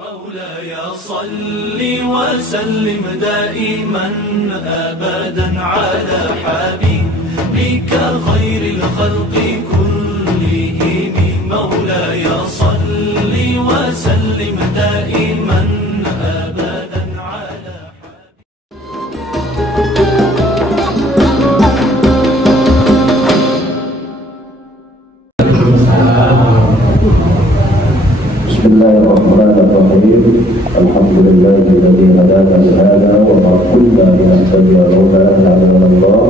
مولاي صل وسلم دائما أبدا على حبيبك خير الخلق كلهم. مولاي صل وسلم دائما أبدا على بسم الله الرحمن الرحيم. الحمد لله الذي هدانا لهذا وما كنا لنهتدي لولا ان هدانا الله.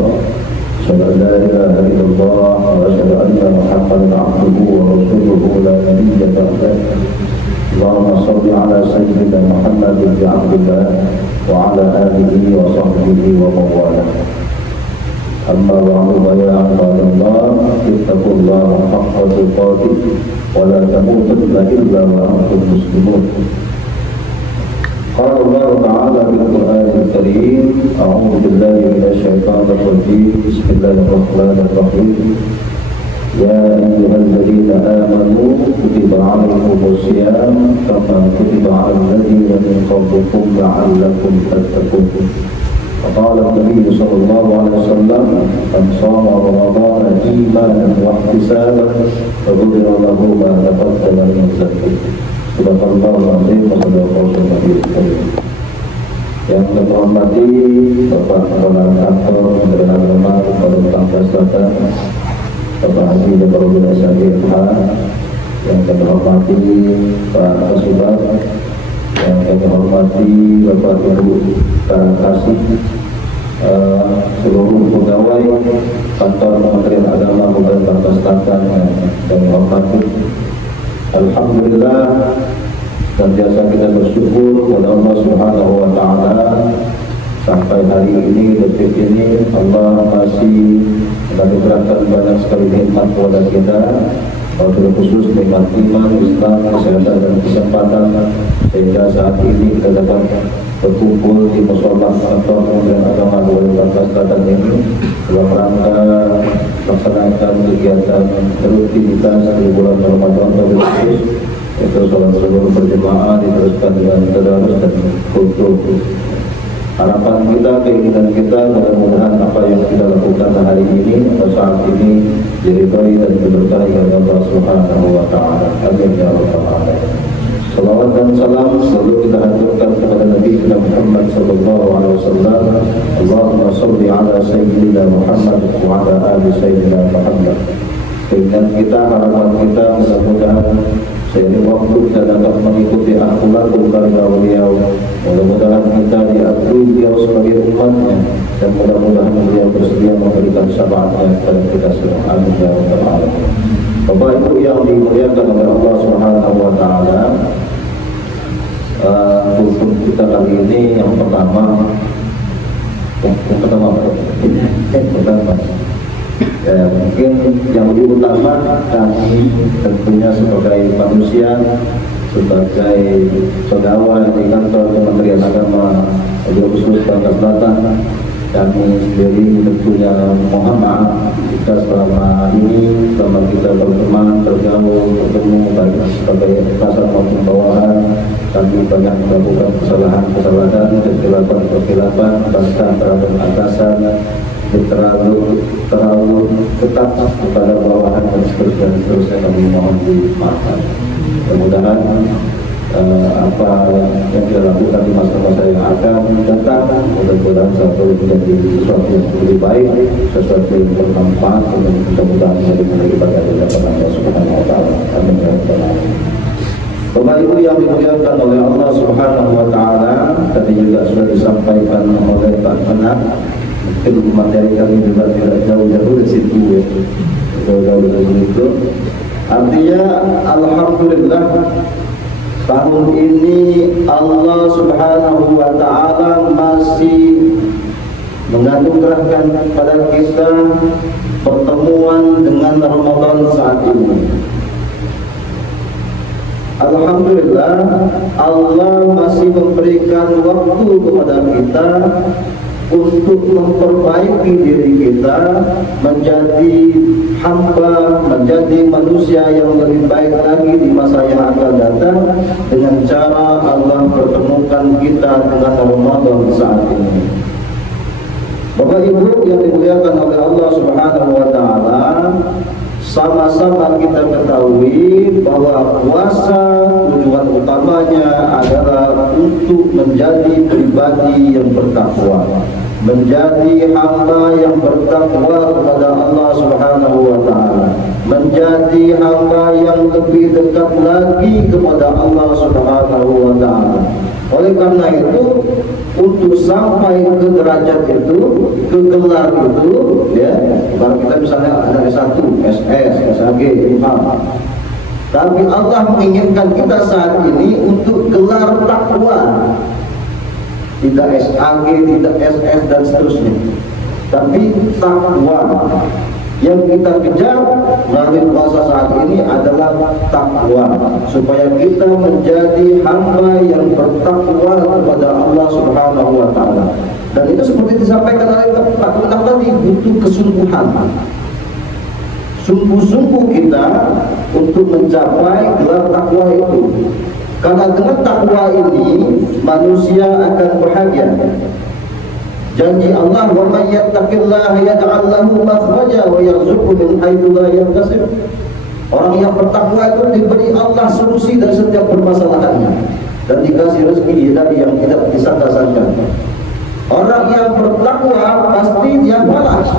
أشهد أن لا إله إلا الله وأشهد أن محمدا عبده ورسوله لا نبي بعده. اللهم صل على سيدنا محمد بن عبد الله وعلى آله وصحبه ومن والاه. أما بعد فيا عباد الله اتقوا الله حق تقاته ولا تموتن إلا وأنتم مسلمون. قال الله تعالى في القرآن الكريم: أعوذ بالله من الشيطان الرجيم. بسم الله الرحمن الرحيم. يا أيها الذين آمنوا كتب عليكم الصيام كما كتب على الذين من قبلكم لعلكم تتقون. وقال النبي صلى الله عليه وسلم: من صام رمضان إيمانا واحتسابا غفر له ما تقدم من ذنبه. صدق الله العظيم وصدق رسوله النبي الكريم. Yang saya hormati Bapak Kepala Kantor Kementerian Agama Kepala Bangka Selatan, Bapak Haji Jabarudin SMIH, yang saya hormati Pak Kasubag, yang saya hormati Bapak Ibu para kasih, seluruh pegawai Kantor Kementerian Agama Kabupaten Bangka Selatan yang saya hormati. Alhamdulillah, dan biasa kita bersyukur kepada Allah Subhanahu wa Ta'ala sampai hari ini, detik ini Allah masih menganugerahkan banyak sekali nikmat kepada kita, wabil khusus nikmat iman, Islam, kesehatan dan kesempatan, sehingga saat ini kita dapat berkumpul di mushola Kantor Kementerian Agama Kabupaten Bangka Selatan ini dalam rangka melaksanakan kegiatan rutinitas di bulan Ramadan khusus, yaitu sholat zuhur berjemaah diteruskan dengan tadarus dan khusyuk. Harapan kita, keinginan kita, mudah-mudahan apa yang kita lakukan hari ini atau saat ini diridhai dan diberkahi oleh Allah Subhanahu wa Ta'ala. Amin ya rabbal alamin. Salawat dan salam selalu kita haturkan kepada Nabi Muhammad sallallahu alaihi wasallam. Allahumma shalli ala sayyidina Muhammad wa ala ali sayyidina Muhammad. Keinginan kita, harapan kita, mudah-mudahan seiring waktu kita dapat mengikuti akhlakul karimah beliau. Mudah-mudahan kita diakui beliau sebagai umatnya, dan mudah-mudahan beliau bersedia memberikan syafaatnya kepada kita semua. Amin ya rabbal alamin. Bapak Ibu yang dimuliakan oleh Allah Subhanahu wa Ta'ala, kultum kita kali ini yang pertama ya, mungkin yang lebih utama kami tentunya sebagai manusia, sebagai pegawai di Kantor Kementerian Agama Wabil Khusus Bangka Selatan, kami sendiri tentunya mohon maaf jika selama ini, selama kita berteman, bergaul, bertemu baik sebagai atasan maupun bawahan, kami banyak melakukan kesalahan-kesalahan, kesilapan-kesilapan, bahkan terhadap atasan, terlalu ketat kepada bawahan dan seterusnya kami mohon dimaafkan. Mudah-mudahan apa yang kita lakukan di masa-masa yang akan datang mudah-mudahan satu menjadi sesuatu yang lebih baik, sesuatu yang bermanfaat, dan mudah-mudahan menjadi ibadah di hadapan Allah Subhanahu wa Ta'ala. Amin ya rabbal alamin. Bapak Ibu yang dimuliakan oleh Allah Subhanahu wa Ta'ala, tadi juga sudah disampaikan oleh Pak Menak. Mungkin materi kami juga tidak jauh-jauh dari situ ya. Jauh-jauh dari situ. Artinya alhamdulillah, tahun ini Allah Subhanahu wa Ta'ala masih menganugerahkan kepada kita pertemuan dengan Ramadan saat ini. Alhamdulillah, Allah masih memberikan waktu kepada kita untuk memperbaiki diri kita menjadi hamba, menjadi manusia yang lebih baik lagi di masa yang akan datang, dengan cara Bapak Ibu yang dimuliakan oleh Allah Subhanahu wa taala, sama-sama kita ketahui bahwa puasa tujuan utamanya adalah untuk menjadi pribadi yang bertakwa, menjadi hamba yang bertakwa kepada Allah Subhanahu wa taala, menjadi hamba yang lebih dekat lagi kepada Allah Subhanahu wa taala. Oleh karena itu, untuk sampai ke derajat itu, ke gelar itu, ya, baru kita misalnya ada S1, SS, SAG, imam. Tapi Allah menginginkan kita saat ini untuk gelar takwa. Tidak SAG, tidak SS dan seterusnya, tapi takwa. Yang kita kejar melalui puasa saat ini adalah takwa, supaya kita menjadi hamba yang bertakwa kepada Allah Subhanahu wa taala. Dan itu seperti disampaikan oleh Pak Kemenang tadi, butuh kesungguhan. Sungguh-sungguh kita untuk mencapai gelar takwa itu. Karena dengan takwa ini manusia akan bahagia. Janji Allah, wa may yattaqillaha yaj'al lahu makhraja wa yarzuqhu min haitsu la yahtasib. Orang yang bertakwa itu diberi Allah solusi dari setiap permasalahannya dan dikasih rezeki dari yang tidak disangka-sangka. Orang yang bertakwa pasti dia balas.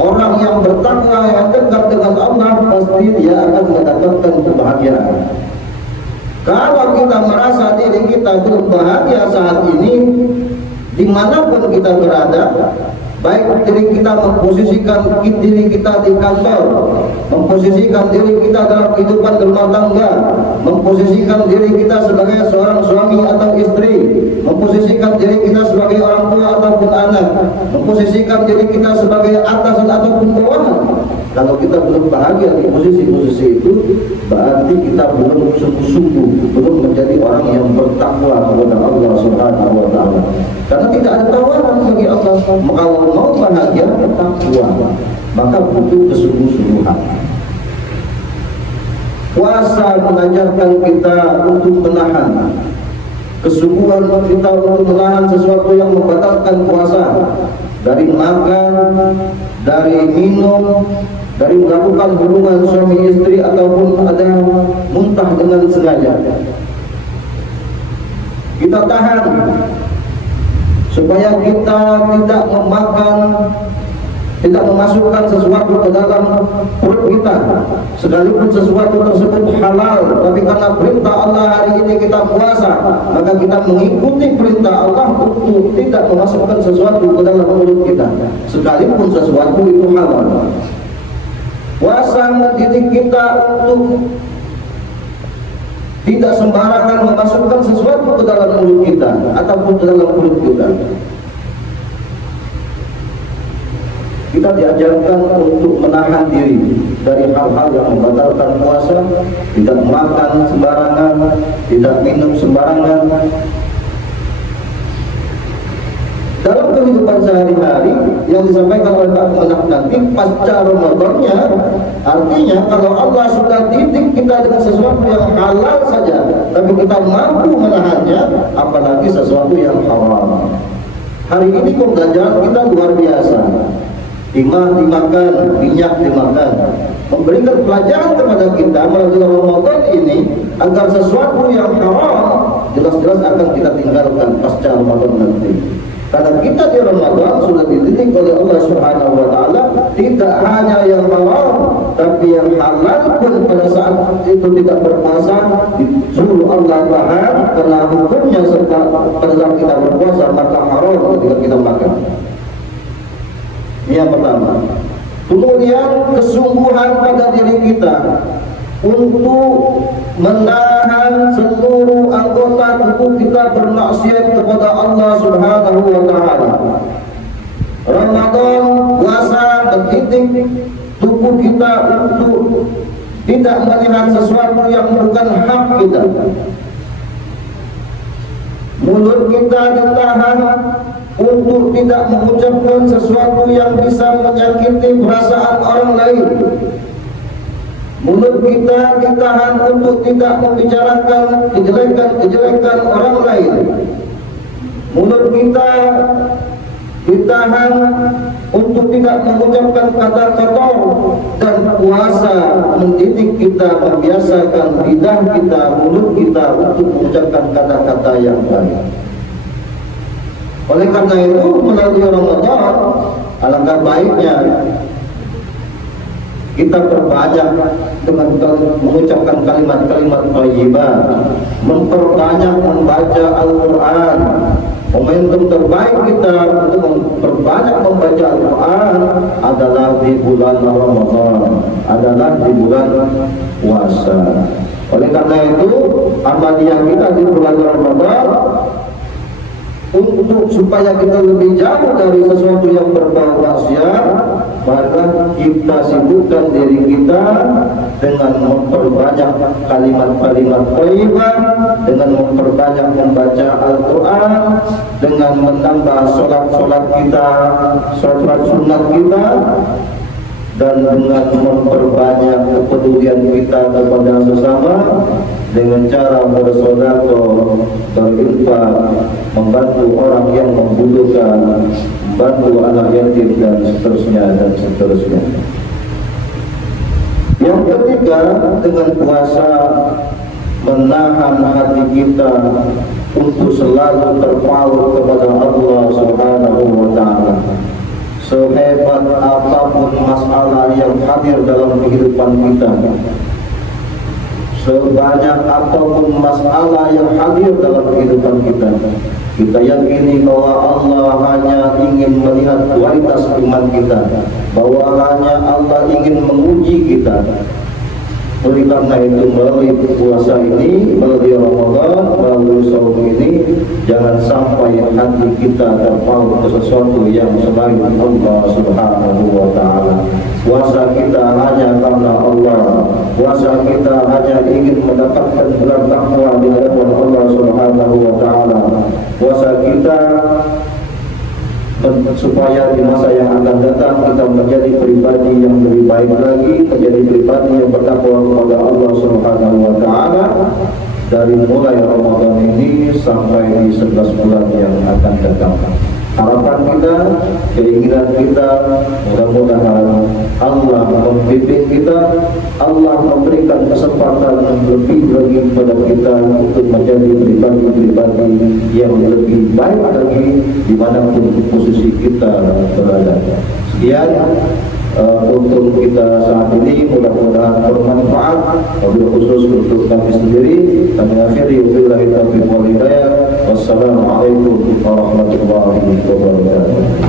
Orang yang bertakwa yang dekat dengan Allah pasti dia akan mendapatkan kebahagiaan. Kalau kita merasa diri kita belum bahagia saat ini, dimanapun kita berada, baik diri kita memposisikan diri kita di kantor, memposisikan diri kita dalam kehidupan rumah tangga, memposisikan diri kita sebagai seorang suami atau istri, memposisikan diri kita sebagai orang tua ataupun anak, memposisikan diri kita sebagai atasan ataupun bawahan. Kalau kita belum bahagia di posisi-posisi itu, berarti kita belum sungguh-sungguh, belum menjadi orang yang bertakwa kepada Allah Subhanahu wa taala. Karena tidak ada tawaran bagi Allah. Kalau mau bahagia, bertakwa, maka butuh kesungguh-sungguhan. Puasa mengajarkan kita untuk menahan. Kesungguhan kita untuk menahan sesuatu yang membatalkan puasa, dari makan, dari minum, dari melakukan hubungan suami istri ataupun ada muntah dengan sengaja. Kita tahan supaya kita tidak memakan, tidak memasukkan sesuatu ke dalam perut kita, sekalipun sesuatu tersebut halal, tapi karena perintah Allah hari ini kita puasa, maka kita mengikuti perintah Allah untuk tidak memasukkan sesuatu ke dalam mulut kita, sekalipun sesuatu itu halal. Puasa mendidik kita untuk tidak sembarangan memasukkan sesuatu ke dalam mulut kita ataupun ke dalam perut kita. Kita diajarkan untuk menahan diri dari hal-hal yang membatalkan puasa, tidak makan sembarangan, tidak minum sembarangan. Dalam kehidupan sehari-hari yang disampaikan oleh Pak Kemenang nanti pasca Ramadannya, artinya kalau Allah sudah didik kita dengan sesuatu yang halal saja, tapi kita mampu menahannya, apalagi sesuatu yang haram. Hari ini pembelajaran kita luar biasa. Timah dimakan, minyak dimakan, memberikan pelajaran kepada kita melalui Ramadan ini agar sesuatu yang haram jelas-jelas akan kita tinggalkan pasca Ramadan nanti. Karena kita di Ramadan sudah dididik oleh Allah Subhanahu wa taala tidak hanya yang haram, tapi yang halal pun pada saat itu tidak berpuasa disuruh Allah tahan, karena hukumnya pada saat kita berpuasa maka haram ketika kita makan. Yang pertama. Kemudian kesungguhan pada diri kita untuk menahan seluruh anggota tubuh kita bermaksiat kepada Allah Subhanahu wa taala. Ramadan puasa mendidik tubuh kita untuk tidak melihat sesuatu yang bukan hak kita. Mulut kita ditahan untuk tidak mengucapkan sesuatu yang bisa menyakiti perasaan orang lain. Mulut kita ditahan untuk tidak membicarakan kejelekan-kejelekan orang lain. Mulut kita ditahan untuk tidak mengucapkan kata kotor, dan puasa mendidik kita, membiasakan lidah kita, mulut kita untuk mengucapkan kata-kata yang baik. Oleh karena itu, melalui Ramadan alangkah baiknya kita perbanyak dengan mengucapkan kalimat-kalimat thayyibah, memperbanyak membaca Al-Quran. Momentum terbaik kita untuk memperbanyak membaca Al-Quran adalah di bulan Ramadan, adalah di bulan puasa. Oleh karena itu, amaliyah kita di bulan Ramadan untuk supaya kita lebih jauh dari sesuatu yang berbau maksiat, maka kita sibukkan diri kita dengan memperbanyak kalimat-kalimat thayyibah, dengan memperbanyak membaca Al-Quran, dengan menambah sholat-sholat kita, sholat sunat kita, dan dengan memperbanyak kepedulian kita kepada sesama dengan cara bersedekah, berinfak, membantu orang yang membutuhkan, membantu anak yatim, dan seterusnya dan seterusnya. Yang ketiga, dengan puasa menahan hati kita untuk selalu terpaut kepada Allah Subhanahu wa Ta'ala. Sehebat apapun masalah yang hadir dalam kehidupan kita, sebanyak apapun masalah yang hadir dalam kehidupan kita, kita yakini bahwa Allah hanya ingin melihat kualitas iman kita, bahwa hanya Allah ingin menguji kita. Oleh karena itu, melalui puasa ini, melalui Ramadan, melalui saum ini, jangan sampai hati kita terpaut ke sesuatu yang selain Allah Subhanahu wa Ta'ala. Puasa kita hanya karena Allah, puasa kita hanya ingin mendapatkan gelar takwa di hadapan Allah Subhanahu wa Ta'ala. Puasa kita supaya di masa yang akan datang kita menjadi pribadi yang lebih baik lagi, menjadi pribadi yang bertakwa kepada Allah Subhanahu wa Ta'ala dari mulai Ramadan ini sampai di 11 bulan yang akan datang. Harapan kita, keinginan kita, mudah-mudahan Allah membimbing kita, Allah memberikan kesempatan yang lebih lagi kepada kita untuk menjadi pribadi-pribadi yang lebih baik lagi dimanapun posisi kita berada. Sekian untuk kita saat ini, mudah-mudahan bermanfaat, wabil khusus untuk kami sendiri. Kami akhiri wabillahi taufiq wal hidayah. Wassalamualaikum warahmatullahi wabarakatuh.